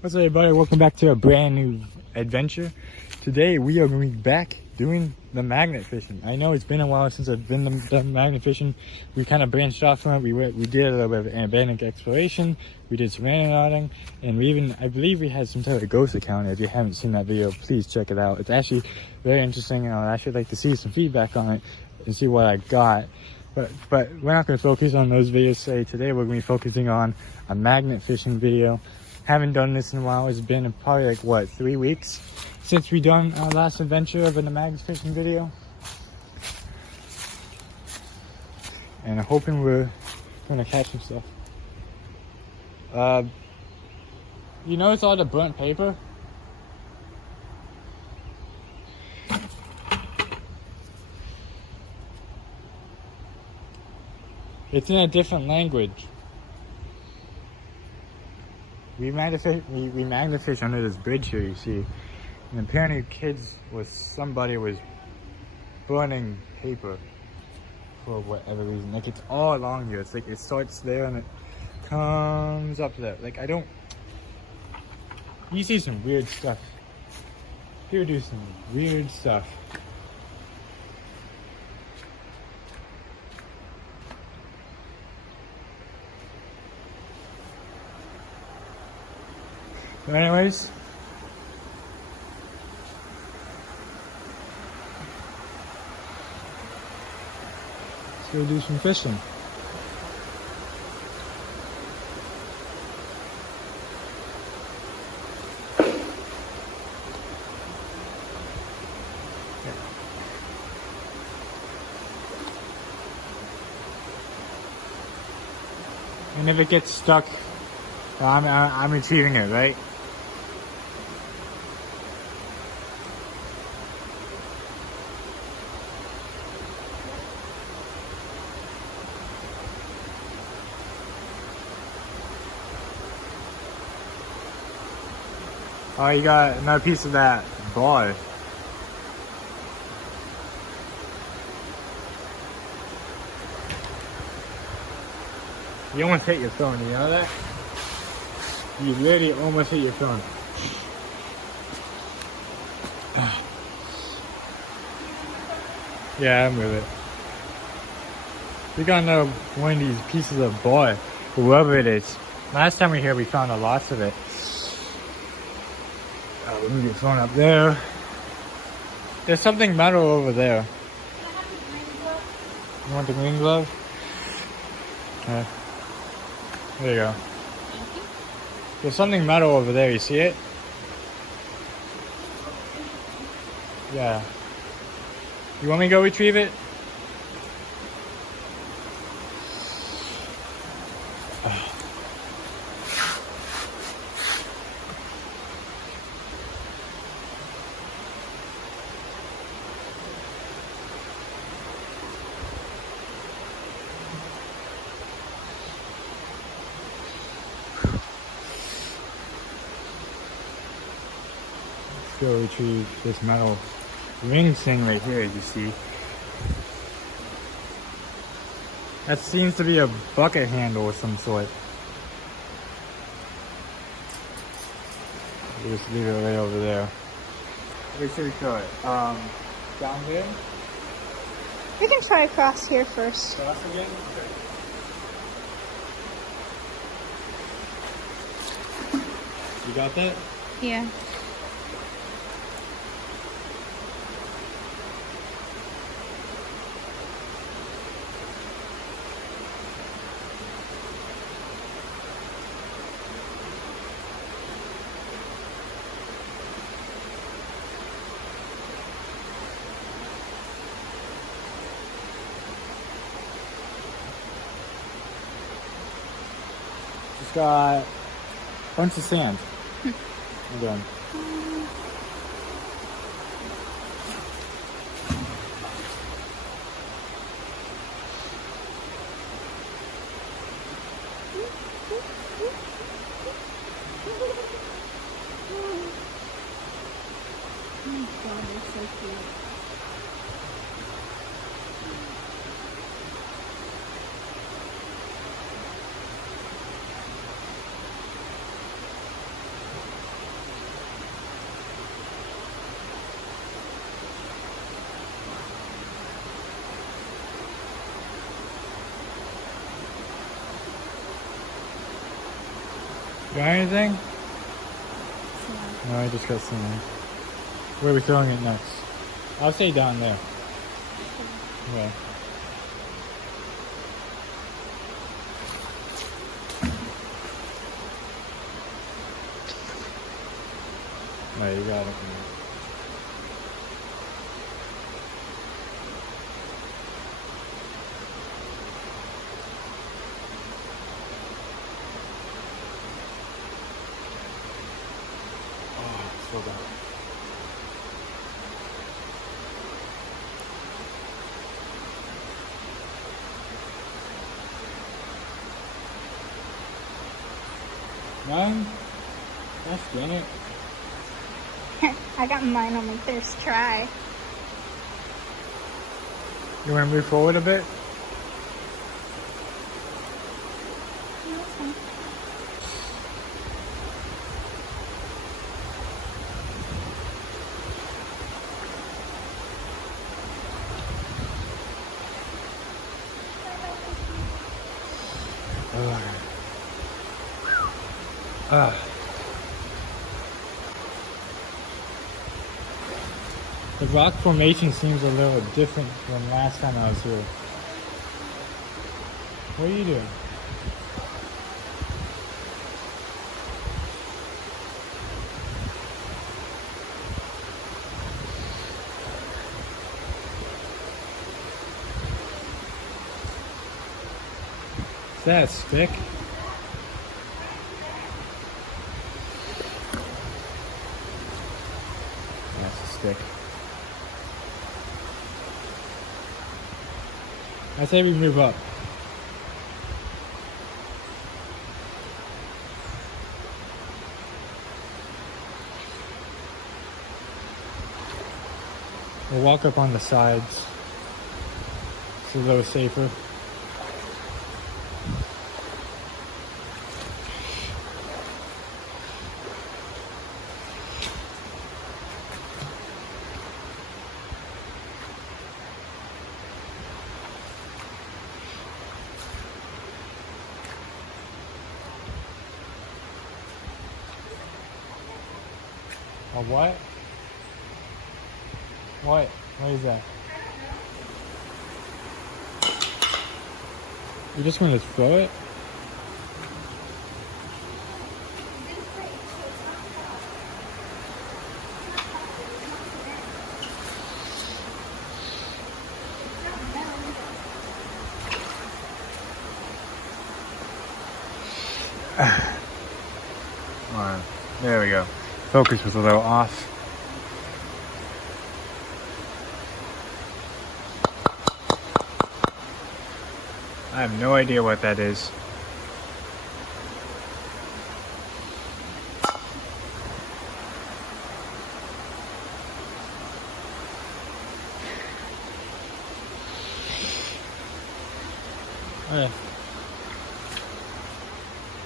What's up, everybody? Welcome back to a brand new adventure. Today we are going to be back doing the magnet fishing. I know it's been a while since I've been done magnet fishing. We kind of branched off from it. We did a little bit of abandoned exploration. We did some rotting, and we even, I believe we had some type of ghost account. If you haven't seen that video, please check it out. It's actually very interesting, and I'd actually like to see some feedback on it and see what I got. But we're not going to focus on those videos today. Today we're going to be focusing on a magnet fishing video. Haven't done this in a while. It's been probably like, what, 3 weeks since we done our last adventure of a magnet fishing video. And I'm hoping we're going to catch some stuff. You notice all the burnt paper? It's in a different language. We magnet fish under this bridge here, you see. And apparently somebody was burning paper for whatever reason. Like, it's all along here. It's like it starts there and it comes up there. Like, you see some weird stuff. People do some weird stuff. So anyways, let's go do some fishing. And if it gets stuck, I'm retrieving it, right? Oh, you got another piece of that bar. You almost hit your phone, you know that? You literally almost hit your phone. Yeah, I'm with it. We got another one of these pieces of bar, whoever it is. Last time we were here, we found a lot of it. Let me get phone up there. There's something metal over there. You want the green glove? Okay. There you go. There's something metal over there. You see it? Yeah. You want me to go retrieve it? Go retrieve this metal ring thing right here, you see. That seems to be a bucket handle of some sort. We'll just leave it right over there. Where should we throw it? Down there? We can try across here first. Cross again? Okay. You got that? Yeah. Just got a bunch of sand. We're done. Oh my god, they're so cute. Got anything? No, I just got some. Where are we throwing it next? I'll say down there. Yeah. No, you got it. Oh, it's so bad. None? Gosh dang it. I got mine on my first try. You want to move forward a bit? The rock formation seems a little different from last time I was here. What are you doing? Is that a stick? That's a stick. I say we move up. We'll walk up on the sides. It's a little safer. A what? What? What is that? You're just going to throw it? Alright, there we go. Focus was a little off. I have no idea what that is.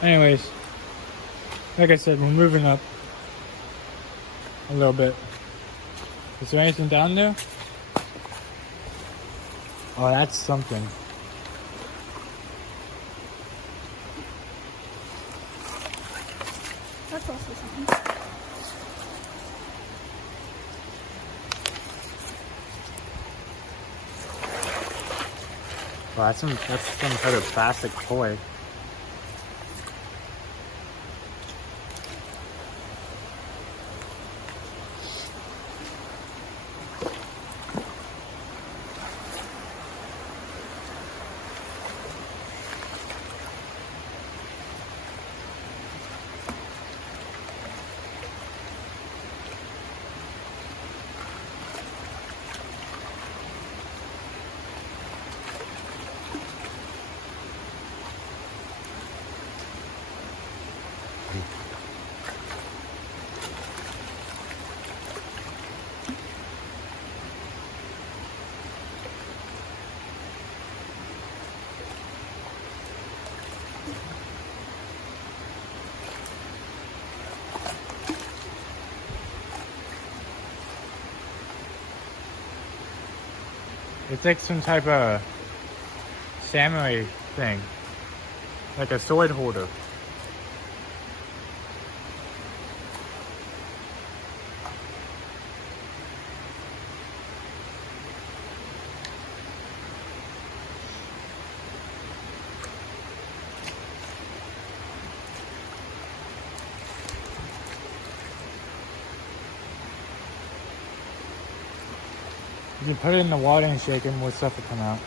Anyways, like I said, we're moving up a little bit. Is there anything down there? Oh, that's something. That's also something. Well, that's some kind of plastic toy. It's like some type of samurai thing. Like a sword holder. You can put it in the water and shake it, more stuff will come out.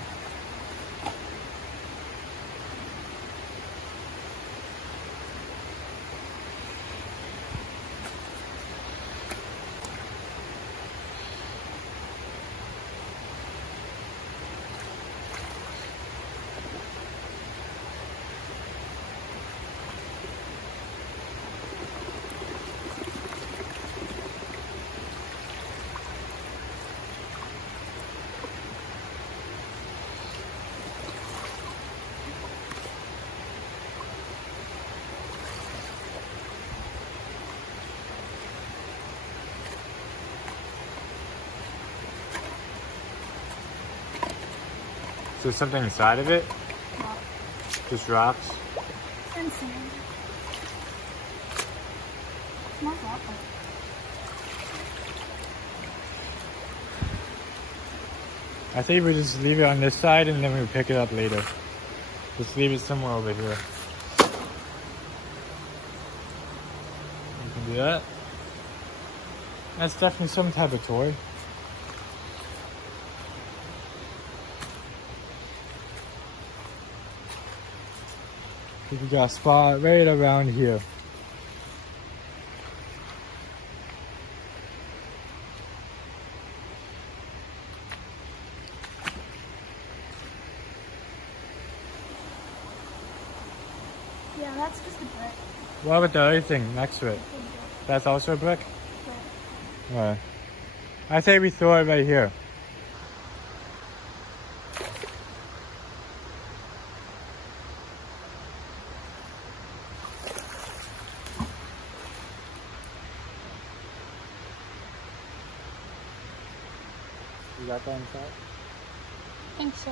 Is there something inside of it? No. Just rocks? And sand. Smells awful. I think we just leave it on this side and then we'll pick it up later. Just leave it somewhere over here. You can do that. That's definitely some type of toy. I think we got a spot right around here. Yeah, that's just a brick. What about the other thing next to it? That's also a brick? Right. I say we throw it right here. You got that inside? I think so.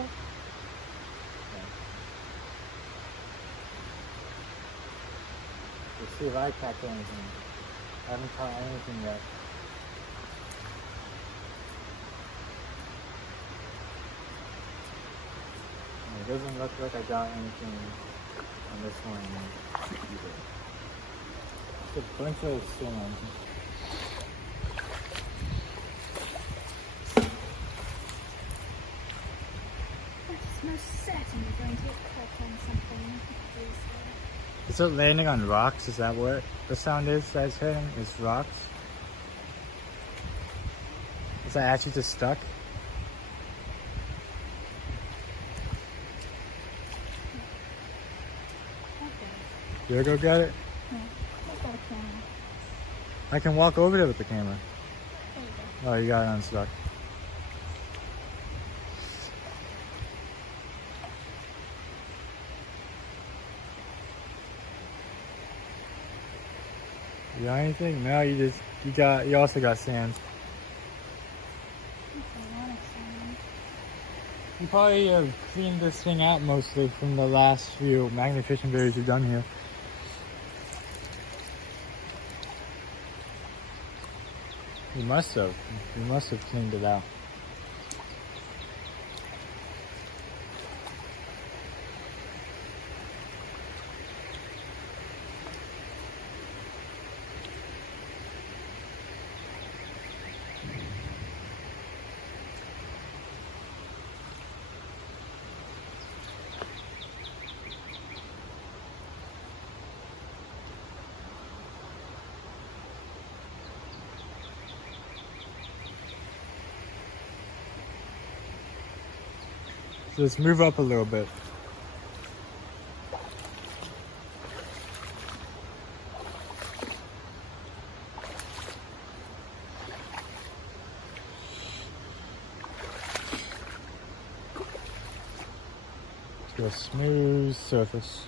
Let's see if I catch anything. I haven't caught anything yet. It doesn't look like I got anything on this one either. It's a bunch of sand. That's most certainly going to get caught on something. Is it landing on rocks? Is that what the sound is that's hitting? It's rocks? Is that actually just stuck? You go get it? Yeah, I've got a camera. I can walk over there with the camera. There you go. Oh, you got it unstuck. You got anything? No, you also got sand. Okay, a lot of sand. You probably cleaned this thing out mostly from the last few magnet fishing videos you've done here. You must have. You must have cleaned it out. So let's move up a little bit. To a smooth surface.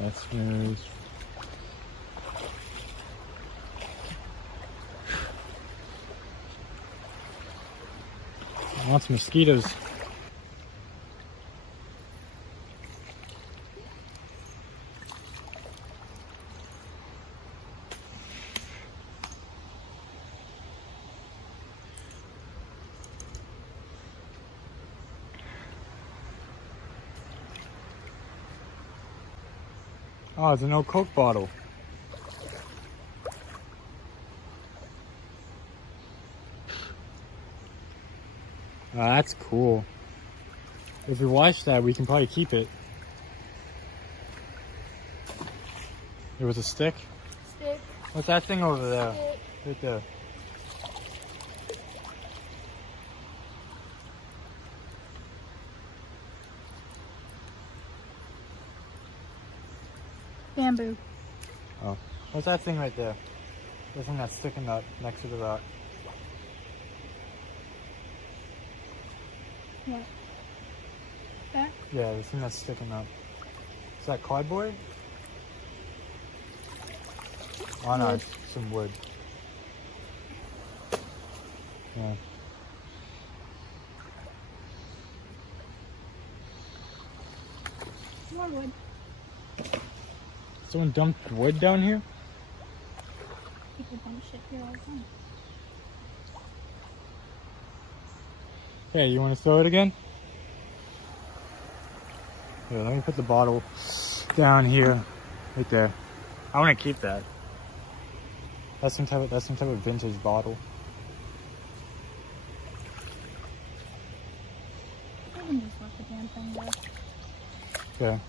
That's smooth. I want some mosquitoes. Oh, it's an old Coke bottle. Oh, that's cool. If we watch that, we can probably keep it. It was a stick? Stick. What's that thing over there? Stick. Right there. Bamboo. Oh. What's that thing right there? The thing that's sticking up next to the rock. What? That? Yeah, the thing that's sticking up. Is that cardboard? Oh no, Wood. it's some wood. Yeah. More wood. Someone dumped wood down here? People dump shit here all the time. Hey, you want to throw it again? Here, let me put the bottle down here, right there. I want to keep that. That's some type of vintage bottle. I can just let the damn thing go. Okay.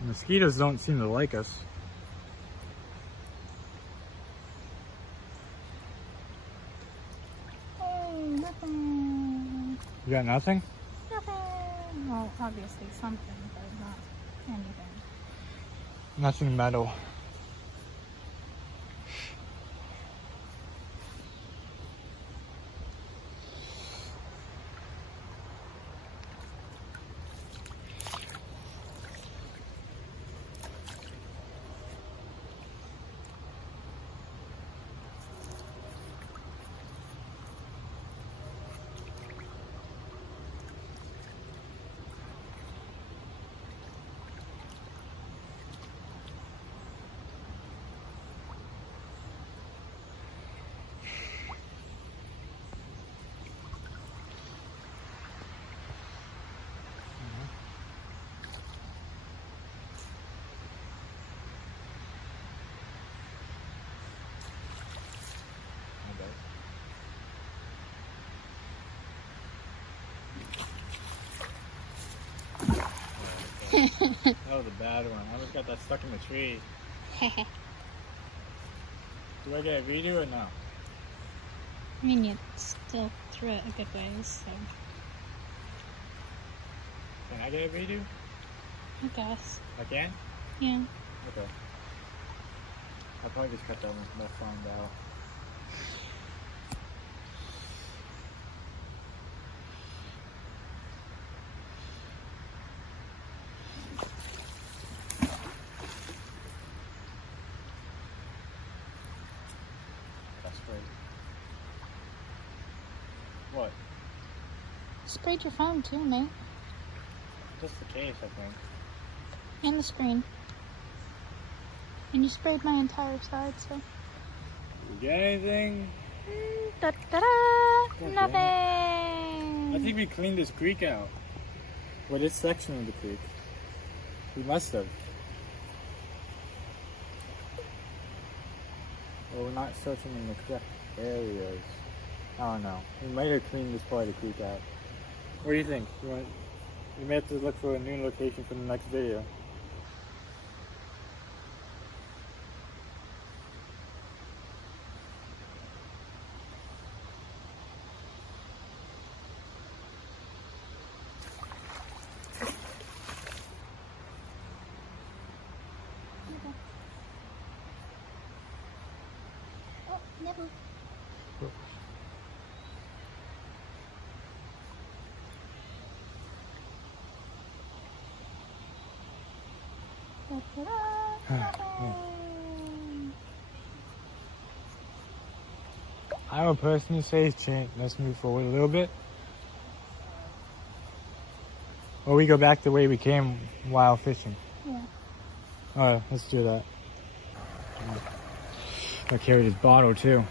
The mosquitoes don't seem to like us. Hey, nothing. You got nothing? Nothing. Well, obviously something, but not anything. Nothing metal. That was a bad one. I just got that stuck in the tree. Do I get a redo or no? I mean, you still threw it a good ways, so Can I get a redo? I guess. I can? Yeah. Okay. I'll probably just cut that end out. That's great. What? Sprayed your phone too, mate. Just the case, I think. And the screen. And you sprayed my entire side, so. You get anything? Da-da-da! God Nothing! I think we cleaned this creek out. Well, this section of the creek. We must have. Well, we're not searching in the correct areas. I don't know. We might have cleaned this part of the creek out. What do you think? We may have to look for a new location for the next video. Oh, nibble. Da-da-da! Nothing! I would personally say, let's move forward a little bit. Or we go back the way we came while fishing. Yeah. Alright, let's do that. I carried his bottle too.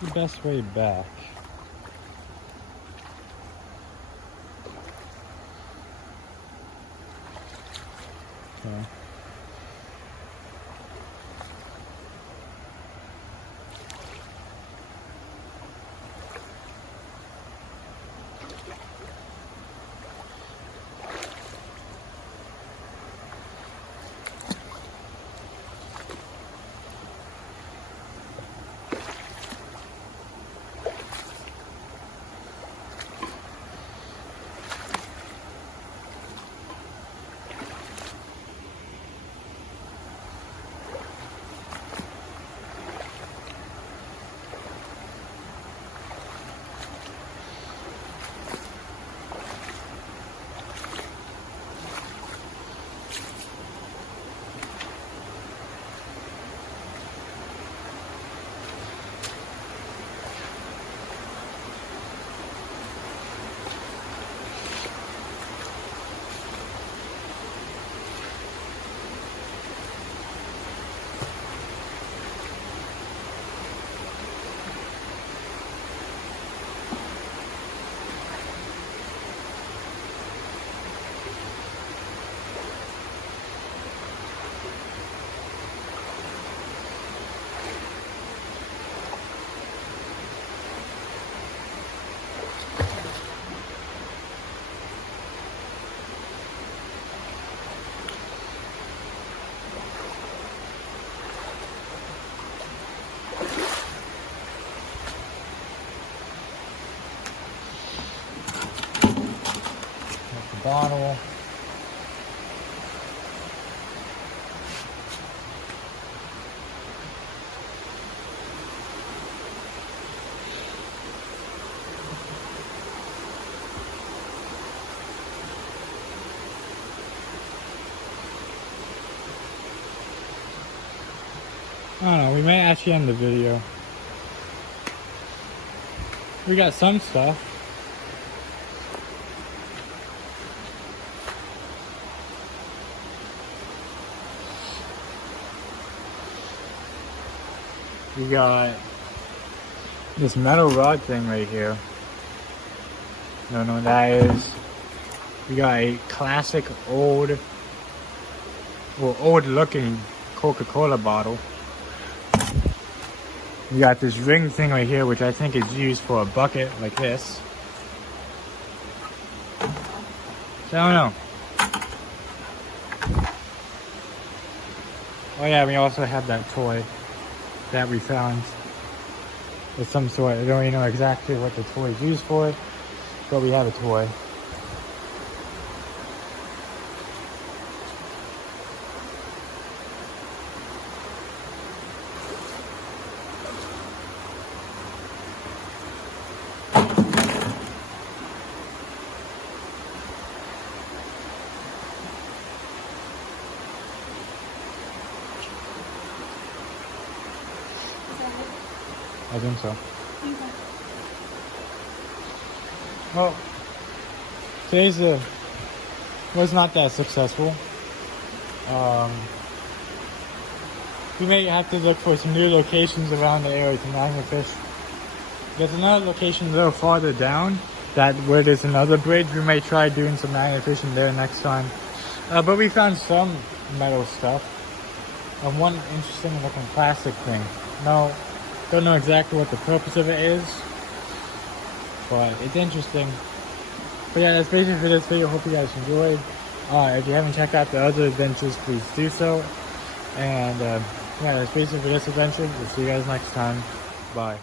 the best way back? Okay. Bottle. I don't know, we may actually end the video. We got some stuff. We got this metal rod thing right here. Don't know what that is. We got a classic old looking Coca-Cola bottle. We got this ring thing right here, which I think is used for a bucket like this. So I don't know. Oh yeah, we also have that toy that we found. Of some sort. I don't really know exactly what the toy is used for, but we have a toy. I think so. Okay. Well, today's was not that successful. We may have to look for some new locations around the area to magnafish. There's another location a little farther down where there's another bridge. We may try doing some magnafishing there next time. But we found some metal stuff. One interesting looking plastic thing. No, don't know exactly what the purpose of it is, but it's interesting. But yeah, that's basically for this video. Hope you guys enjoyed. If you haven't checked out the other adventures, please do so. And yeah, that's basically for this adventure. We'll see you guys next time. Bye.